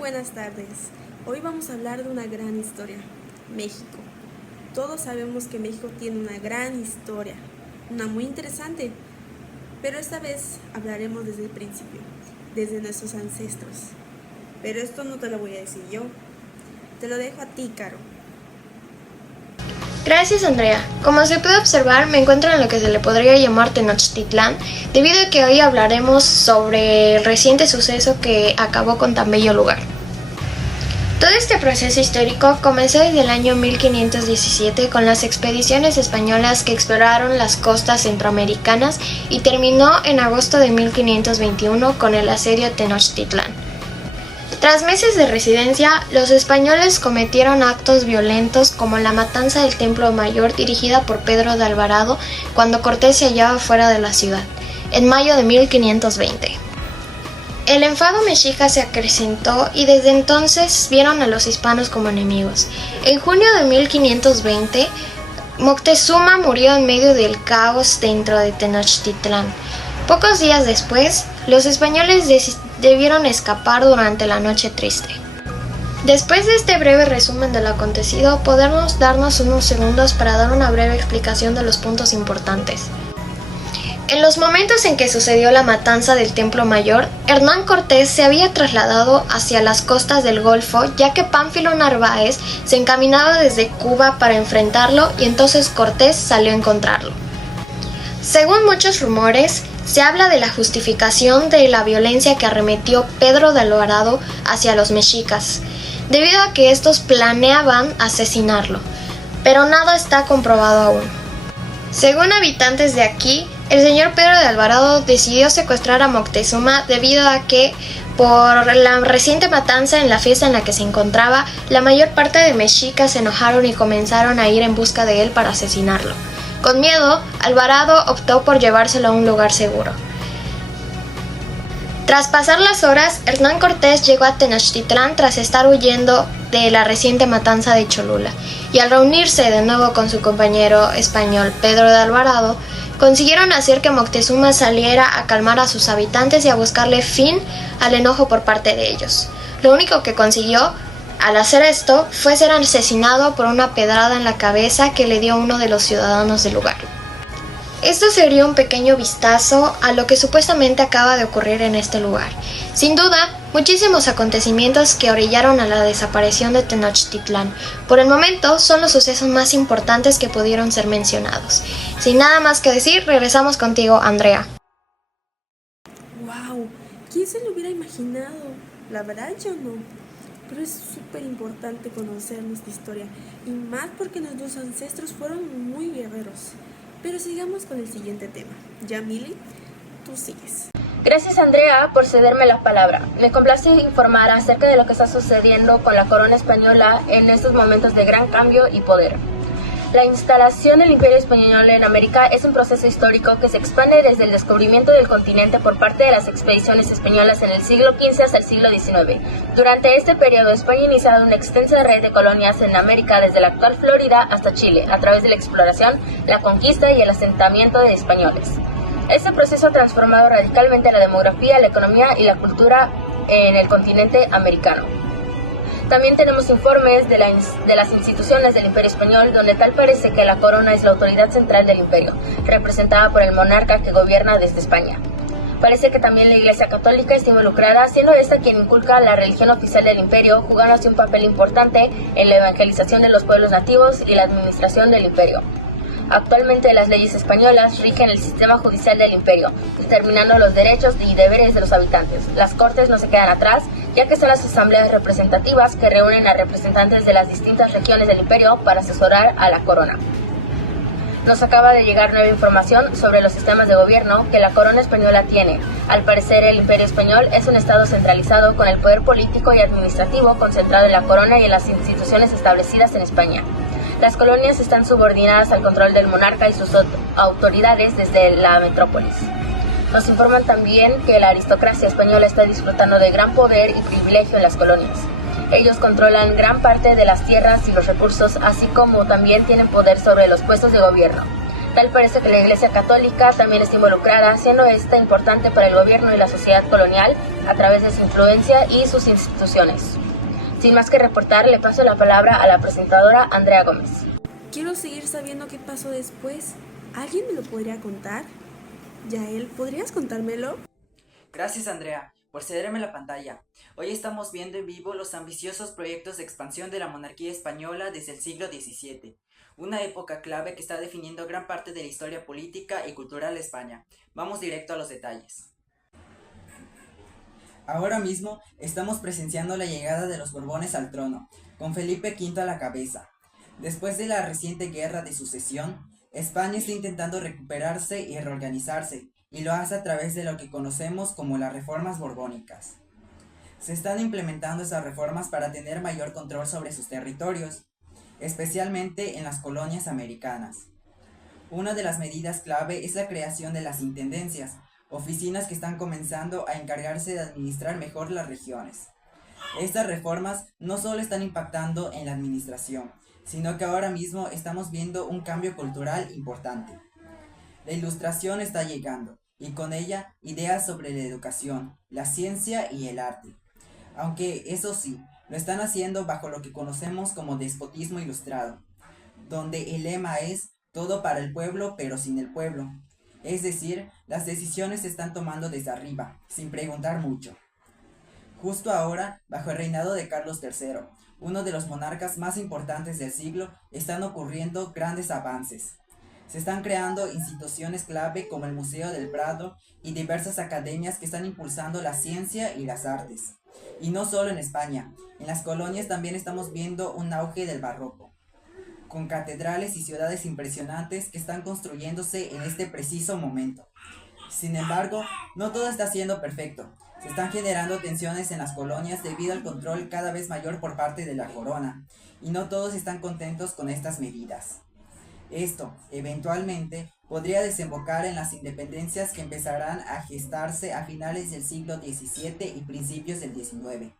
buenas tardes. Hoy vamos a hablar de una gran historia, México. Todos sabemos que México tiene una gran historia, una muy interesante, pero esta vez hablaremos desde el principio, desde nuestros ancestros. Pero esto no te lo voy a decir yo, te lo dejo a ti, Caro. Gracias, Andrea. Como se puede observar, me encuentro en lo que se le podría llamar Tenochtitlán, debido a que hoy hablaremos sobre el reciente suceso que acabó con tan bello lugar. Todo este proceso histórico comenzó desde el año 1517 con las expediciones españolas que exploraron las costas centroamericanas y terminó en agosto de 1521 con el asedio de Tenochtitlán. Tras meses de residencia, los españoles cometieron actos violentos como la matanza del Templo Mayor dirigida por Pedro de Alvarado cuando Cortés se hallaba fuera de la ciudad, en mayo de 1520. El enfado mexica se acrecentó y desde entonces vieron a los hispanos como enemigos. En junio de 1520, Moctezuma murió en medio del caos dentro de Tenochtitlán. Pocos días después, los españoles debieron escapar durante la Noche Triste. Después de este breve resumen de lo acontecido, podemos darnos unos segundos para dar una breve explicación de los puntos importantes. En los momentos en que sucedió la matanza del Templo Mayor, Hernán Cortés se había trasladado hacia las costas del Golfo, ya que Pánfilo Narváez se encaminaba desde Cuba para enfrentarlo y entonces Cortés salió a encontrarlo. Según muchos rumores, se habla de la justificación de la violencia que arremetió Pedro de Alvarado hacia los mexicas, debido a que estos planeaban asesinarlo, pero nada está comprobado aún. Según habitantes de aquí, el señor Pedro de Alvarado decidió secuestrar a Moctezuma debido a que, por la reciente matanza en la fiesta en la que se encontraba, la mayor parte de mexicas se enojaron y comenzaron a ir en busca de él para asesinarlo. Con miedo, Alvarado optó por llevárselo a un lugar seguro. Tras pasar las horas, Hernán Cortés llegó a Tenochtitlán tras estar huyendo de la reciente matanza de Cholula, y al reunirse de nuevo con su compañero español Pedro de Alvarado, consiguieron hacer que Moctezuma saliera a calmar a sus habitantes y a buscarle fin al enojo por parte de ellos. Lo único que consiguió al hacer esto fue ser asesinado por una pedrada en la cabeza que le dio uno de los ciudadanos del lugar. Esto sería un pequeño vistazo a lo que supuestamente acaba de ocurrir en este lugar. Sin duda, muchísimos acontecimientos que orillaron a la desaparición de Tenochtitlán. Por el momento, son los sucesos más importantes que pudieron ser mencionados. Sin nada más que decir, regresamos contigo, Andrea. ¡Wow! ¿Quién se lo hubiera imaginado? La verdad yo no. Pero es súper importante conocer nuestra historia, y más porque nuestros ancestros fueron muy guerreros. Pero sigamos con el siguiente tema. Yamili, tú sigues. Gracias, Andrea, por cederme la palabra. Me complace informar acerca de lo que está sucediendo con la corona española en estos momentos de gran cambio y poder. La instalación del Imperio Español en América es un proceso histórico que se expande desde el descubrimiento del continente por parte de las expediciones españolas en el siglo XV hasta el siglo XIX. Durante este periodo, España ha iniciado una extensa red de colonias en América desde la actual Florida hasta Chile, a través de la exploración, la conquista y el asentamiento de españoles. Este proceso ha transformado radicalmente la demografía, la economía y la cultura en el continente americano. También tenemos informes de las instituciones del Imperio Español, donde tal parece que la corona es la autoridad central del imperio, representada por el monarca que gobierna desde España. Parece que también la Iglesia Católica está involucrada, siendo esta quien inculca la religión oficial del imperio, jugando así un papel importante en la evangelización de los pueblos nativos y la administración del imperio. Actualmente las leyes españolas rigen el sistema judicial del imperio, determinando los derechos y deberes de los habitantes. Las cortes no se quedan atrás, ya que son las asambleas representativas que reúnen a representantes de las distintas regiones del imperio para asesorar a la corona. Nos acaba de llegar nueva información sobre los sistemas de gobierno que la corona española tiene. Al parecer, el Imperio Español es un estado centralizado con el poder político y administrativo concentrado en la corona y en las instituciones establecidas en España. Las colonias están subordinadas al control del monarca y sus autoridades desde la metrópolis. Nos informan también que la aristocracia española está disfrutando de gran poder y privilegio en las colonias. Ellos controlan gran parte de las tierras y los recursos, así como también tienen poder sobre los puestos de gobierno. Tal parece que la Iglesia Católica también está involucrada, siendo esta importante para el gobierno y la sociedad colonial a través de su influencia y sus instituciones. Sin más que reportar, le paso la palabra a la presentadora Andrea Gómez. Quiero seguir sabiendo qué pasó después. ¿Alguien me lo podría contar? Yael, ¿podrías contármelo? Gracias, Andrea, por cederme la pantalla. Hoy estamos viendo en vivo los ambiciosos proyectos de expansión de la monarquía española desde el siglo XVII, una época clave que está definiendo gran parte de la historia política y cultural de España. Vamos directo a los detalles. Ahora mismo estamos presenciando la llegada de los Borbones al trono, con Felipe V a la cabeza. Después de la reciente guerra de sucesión, España está intentando recuperarse y reorganizarse, y lo hace a través de lo que conocemos como las reformas borbónicas. Se están implementando esas reformas para tener mayor control sobre sus territorios, especialmente en las colonias americanas. Una de las medidas clave es la creación de las intendencias, oficinas que están comenzando a encargarse de administrar mejor las regiones. Estas reformas no solo están impactando en la administración, sino que ahora mismo estamos viendo un cambio cultural importante. La ilustración está llegando, y con ella ideas sobre la educación, la ciencia y el arte. Aunque eso sí, lo están haciendo bajo lo que conocemos como despotismo ilustrado, donde el lema es todo para el pueblo pero sin el pueblo. Es decir, las decisiones se están tomando desde arriba, sin preguntar mucho. Justo ahora, bajo el reinado de Carlos III, uno de los monarcas más importantes del siglo, están ocurriendo grandes avances. Se están creando instituciones clave como el Museo del Prado y diversas academias que están impulsando la ciencia y las artes. Y no solo en España, en las colonias también estamos viendo un auge del barroco, con catedrales y ciudades impresionantes que están construyéndose en este preciso momento. Sin embargo, no todo está siendo perfecto. Se están generando tensiones en las colonias debido al control cada vez mayor por parte de la corona, y no todos están contentos con estas medidas. Esto, eventualmente, podría desembocar en las independencias que empezarán a gestarse a finales del siglo XVII y principios del XIX.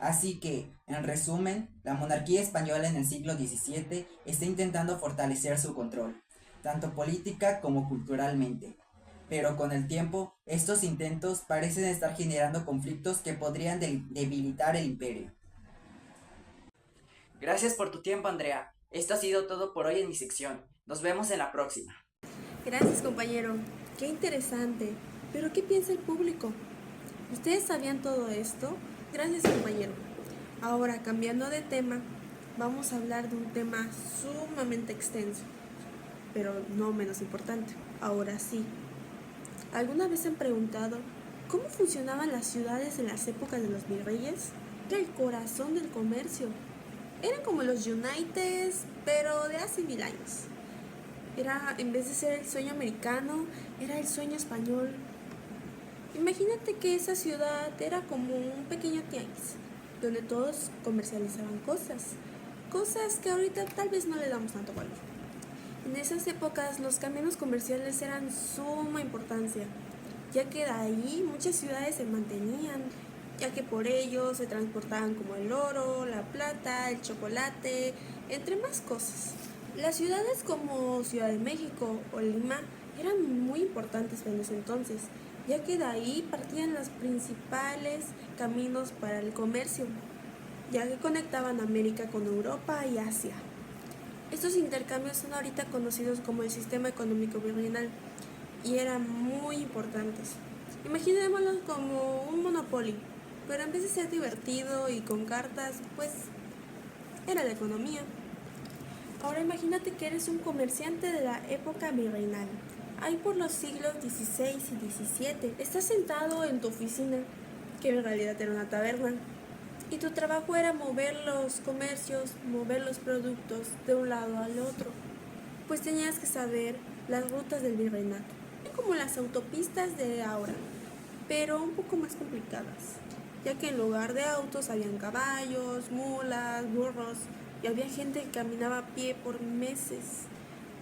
Así que, en resumen, la monarquía española en el siglo XVII está intentando fortalecer su control, tanto política como culturalmente. Pero con el tiempo, estos intentos parecen estar generando conflictos que podrían debilitar el imperio. Gracias por tu tiempo, Andrea. Esto ha sido todo por hoy en mi sección. Nos vemos en la próxima. Gracias, compañero. Qué interesante. Pero ¿qué piensa el público? ¿Ustedes sabían todo esto? Gracias, compañero. Ahora, cambiando de tema, vamos a hablar de un tema sumamente extenso, pero no menos importante. Ahora sí. ¿Alguna vez se han preguntado cómo funcionaban las ciudades en las épocas de los virreyes? Era el corazón del comercio. Eran como los United, pero de hace 1000 años. Era, en vez de ser el sueño americano, era el sueño español. Imagínate que esa ciudad era como un pequeño tianguis, donde todos comercializaban cosas que ahorita tal vez no le damos tanto valor. En esas épocas los caminos comerciales eran suma importancia, ya que de ahí muchas ciudades se mantenían, ya que por ellos se transportaban como el oro, la plata, el chocolate, entre más cosas. Las ciudades como Ciudad de México o Lima eran muy importantes en ese entonces, ya que de ahí partían los principales caminos para el comercio, ya que conectaban América con Europa y Asia. Estos intercambios son ahorita conocidos como el sistema económico virreinal y eran muy importantes. Imaginémoslo como un Monopoly, pero en vez de ser divertido y con cartas, pues era la economía. Ahora imagínate que eres un comerciante de la época virreinal. Ahí por los siglos XVI y XVII, estás sentado en tu oficina, que en realidad era una taberna, y tu trabajo era mover los comercios, mover los productos de un lado al otro, pues tenías que saber las rutas del virreinato, como las autopistas de ahora, pero un poco más complicadas, ya que en lugar de autos habían caballos, mulas, burros, y había gente que caminaba a pie por meses.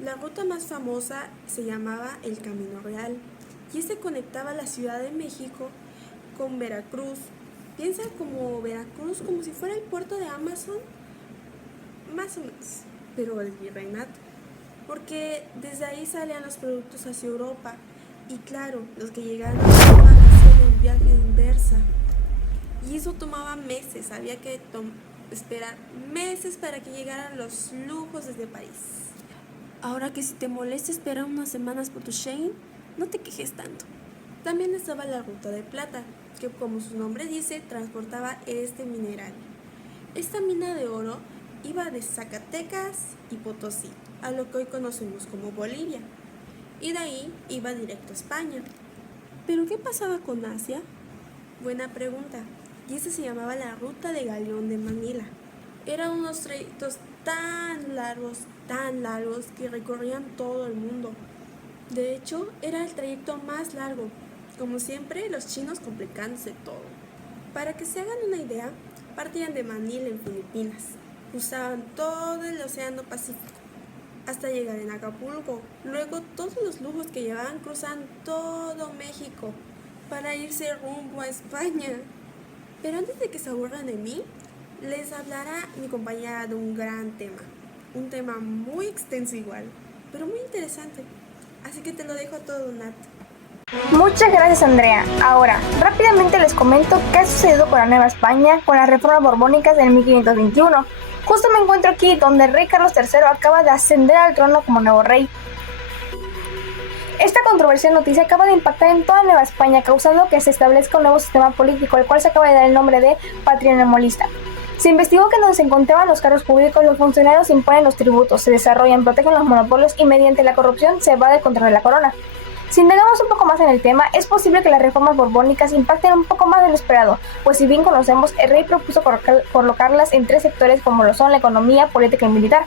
La ruta más famosa se llamaba el Camino Real, y este conectaba la Ciudad de México con Veracruz. Piensa como Veracruz, como si fuera el puerto de Amazon, más o menos, pero el virreinato. porque desde ahí salían los productos hacia Europa. Y claro, los que llegaban a Europa hacían el viaje inversa. Y eso tomaba meses, había que esperar meses para que llegaran los lujos desde París. Ahora que si te molesta esperar unas semanas por tu Shein, no te quejes tanto. También estaba la Ruta de Plata, que como su nombre dice, transportaba este mineral. Esta mina de oro iba de Zacatecas y Potosí, a lo que hoy conocemos como Bolivia, y de ahí iba directo a España. ¿Pero qué pasaba con Asia? Buena pregunta, y esta se llamaba la Ruta de Galeón de Manila. Eran unos trayectos tan largos que recorrían todo el mundo. De hecho, era el trayecto más largo. Como siempre, los chinos complicándose todo. Para que se hagan una idea, partían de Manila en Filipinas, cruzaban todo el Océano Pacífico hasta llegar en Acapulco. Luego todos los lujos que llevaban cruzan todo México para irse rumbo a España. Pero antes de que se aburran de mí, les hablará mi compañera de un gran tema. Un tema muy extenso igual, pero muy interesante. Así que te lo dejo todo, Nat. Muchas gracias, Andrea. Ahora, rápidamente les comento qué ha sucedido con la Nueva España con las reformas borbónicas del 1521. Justo me encuentro aquí donde el rey Carlos III acaba de ascender al trono como nuevo rey. Esta controversial noticia acaba de impactar en toda Nueva España, causando que se establezca un nuevo sistema político, el cual se acaba de dar el nombre de patrimonialista. Se investigó que donde se encontraban los cargos públicos, los funcionarios imponen los tributos, se desarrollan, protegen los monopolios y mediante la corrupción se evade el control de la corona. Si indagamos un poco más en el tema, es posible que las reformas borbónicas impacten un poco más de lo esperado, pues si bien conocemos, el rey propuso colocarlas en 3 sectores como lo son la economía, política y militar.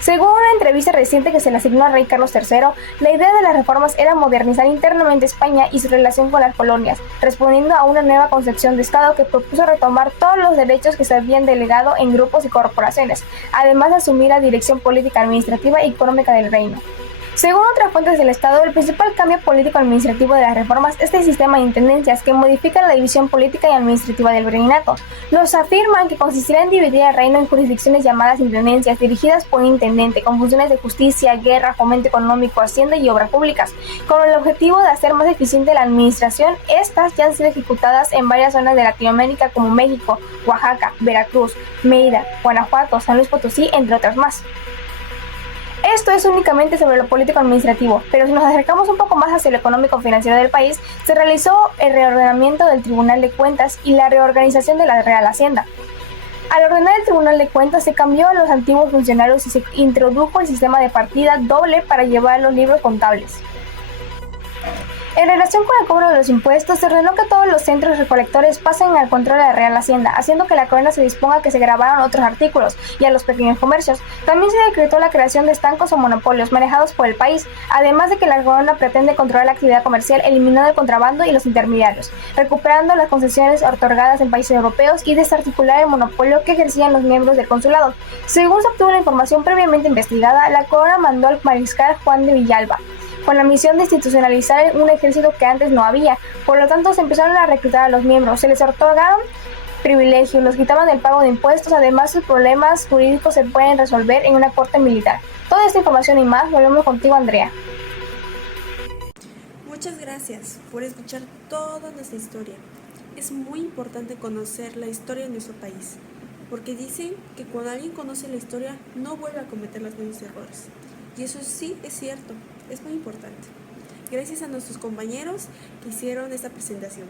Según una entrevista reciente que se le asignó al rey Carlos III, la idea de las reformas era modernizar internamente España y su relación con las colonias, respondiendo a una nueva concepción de Estado que propuso retomar todos los derechos que se habían delegado en grupos y corporaciones, además de asumir la dirección política, administrativa y económica del reino. Según otras fuentes del Estado, el principal cambio político-administrativo de las reformas es el sistema de intendencias, que modifica la división política y administrativa del virreinato. Los afirman que consistirá en dividir el reino en jurisdicciones llamadas intendencias, dirigidas por un intendente, con funciones de justicia, guerra, fomento económico, hacienda y obras públicas, con el objetivo de hacer más eficiente la administración. Estas ya han sido ejecutadas en varias zonas de Latinoamérica como México, Oaxaca, Veracruz, Mérida, Guanajuato, San Luis Potosí, entre otras más. Esto es únicamente sobre lo político-administrativo, pero si nos acercamos un poco más hacia lo económico-financiero del país, se realizó el reordenamiento del Tribunal de Cuentas y la reorganización de la Real Hacienda. Al ordenar el Tribunal de Cuentas, se cambió a los antiguos funcionarios y se introdujo el sistema de partida doble para llevar los libros contables. En relación con el cobro de los impuestos, se ordenó que todos los centros recolectores pasen al control de la Real Hacienda, haciendo que la corona se disponga que se grabaran otros artículos y a los pequeños comercios. También se decretó la creación de estancos o monopolios manejados por el país, además de que la corona pretende controlar la actividad comercial eliminando el contrabando y los intermediarios, recuperando las concesiones otorgadas en países europeos y desarticular el monopolio que ejercían los miembros del consulado. Según se obtuvo la información previamente investigada, la corona mandó al mariscal Juan de Villalba con la misión de institucionalizar un ejército que antes no había. Por lo tanto, se empezaron a reclutar a los miembros, se les otorgaron privilegios, los quitaban del pago de impuestos. Además, sus problemas jurídicos se pueden resolver en una corte militar. Toda esta información y más, volvemos contigo, Andrea. Muchas gracias por escuchar toda nuestra historia. Es muy importante conocer la historia de nuestro país, porque dicen que cuando alguien conoce la historia no vuelve a cometer los mismos errores. Y eso sí es cierto, es muy importante. Gracias a nuestros compañeros que hicieron esta presentación.